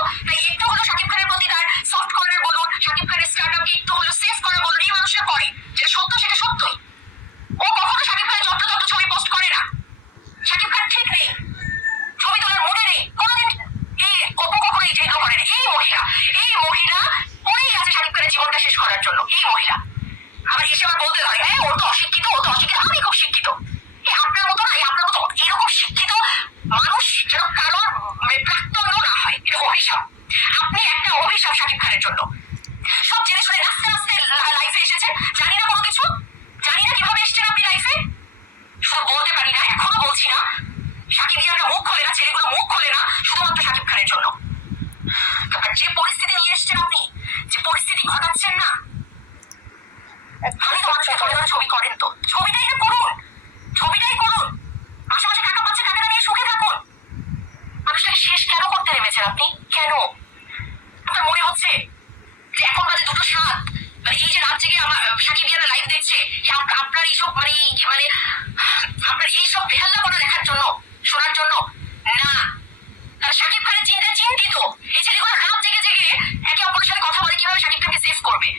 Oh, hey. আপনি একটা অভিশাপ শাকিব খানের জন্য। সব জেনে শুনে নাচতে নাচতে লাইফে এসেছেন। জানি না কোনো কিছু। জানি না কীভাবে এসেছেন আপনি লাইফে শুধু বলতে পারি না, এখনও বলছি না। সাকিব ইয়ারা মুখ খোলে না, ছেলেগুলো মুখ খোলে না, শুধুমাত্র সাকিব খানের জন্য। যে পরিস্থিতি নিয়ে এসেছেন আপনি, যে পরিস্থিতি ঘটাচ্ছেন না আপনি তো ধরে ছবি করেন তো ছবিটাই না করুন ছবিটাই করুন মাসে মাসে টাকা পাচ্ছে টাকাটা নিয়ে সুখে থাকুন মানুষটাকে শেষ নেমেছেন আপনি? কেন? আপনার মনে হচ্ছে যে এখন বাজে দুটো সাত। মানে এই যে রাত জেগে আমার সাকিব লাইভ দেখছে আপনার এইসব মানে মানে আপনার এইসব বেহাল্লা করা দেখার জন্য শোনার জন্য না। সাকিব খানের চিন্তায় চিন্তিত। এই ছেলেগুলো রাত জেগে জেগে একে অপরের সাথে কথা বলে কীভাবে সাকিব খানকে সেভ করবে?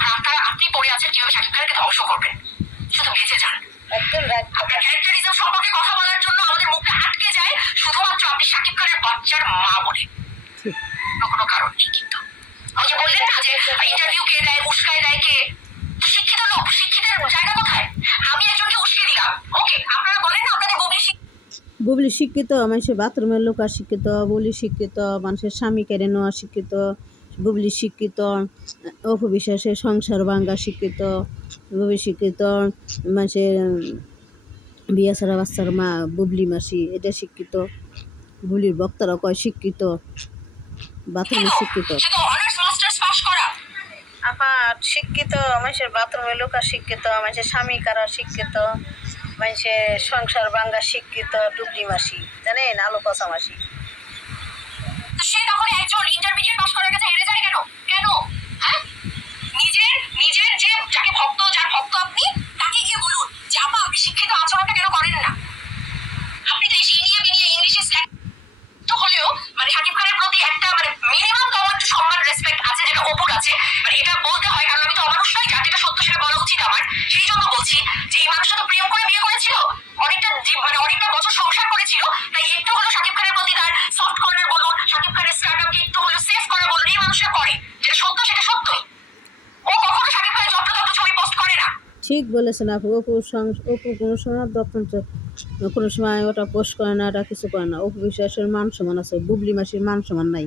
আর আপনারা আপনি পড়ে আছেন কীভাবে সাকিব খানকে ধ্বংস করবেন? শুধু বেঁচে যান। আপনার ক্যারেক্টারিজম সম্পর্কে কথা বলার জন্য আমাদের মুখটা আটকে আপনি সাকিব খানের বাচ্চার মা বলে। কোনো কারণ নেই কিন্তু। ওই যে বললেন না যে ইন্টারভিউ কে দেয় উস্কায় দেয় কে? শিক্ষিত লোক শিক্ষিতের জায়গা কোথায়? আমি একজনকে উস্কে দিলাম। ওকে আপনারা বলেন না আপনাদের বুবলি শিক্ষিত মানুষের বাথরুমের লোক শিক্ষিত বুবলি শিক্ষিত মানুষের স্বামী কেড়ে নেওয়া শিক্ষিত বুবলি শিক্ষিত অপু বিশ্বাসের সংসার ভাঙ্গা শিক্ষিত বুবলি শিক্ষিত মানুষের বিয়া ছাড়া বাচ্চার মা বুবলি মাসি এটা শিক্ষিত। বুবলির বক্তারা কয় শিক্ষিত বাথরুমে শিক্ষিত। করা। আপার শিক্ষিত মানুষের বাথরুমে লোকা শিক্ষিত মানুষের স্বামী কারা শিক্ষিত মানুষের সংসার বাঙ্গা শিক্ষিত ডুবলি মাসি জানেন? আলো পচা মাসি সে তখন একজন ইন্টারমিডিয়েট পাস করার অপুর আছে। মানে এটা বলতে হয়, কারণ আমি তো অমানুষ নই, যার যেটা সত্য সেটা বলা উচিত আমার। সেই জন্য বলছি যে এই মানুষটা তো প্রেম করে বিয়ে করেছিল, অনেকটা মানে অনেকটা বছর সংসার করেছিল, তাই একটু হলো শাকিব খানের প্রতি তার সফট কর্নার বলুন শাকিব খানের স্টার্টআপকে একটু হলো সেভ করা বলুন, এই মানুষটা করে। যেটা সত্য সেটা সত্যই। ও কখনো শাকিব খানের যত্রতত্র ছবি পোস্ট করে না। ঠিক বলেছেন আপু, অপু অপু কোনো সময় দত্তন্ত কোনো সময় ওটা পোষ করে না, ওটা কিছু করে না। অপু বিশ্বাসের মান সমান আছে, বুবলি মাসির মান সমান নাই।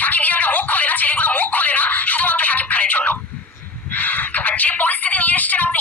সাকিব ইয়াররা মুখ খোলে না, ছেলেগুলো মুখ খোলে না, শুধুমাত্র সাকিব খানের জন্য। যে পরিস্থিতি নিয়ে এসছেন আপনি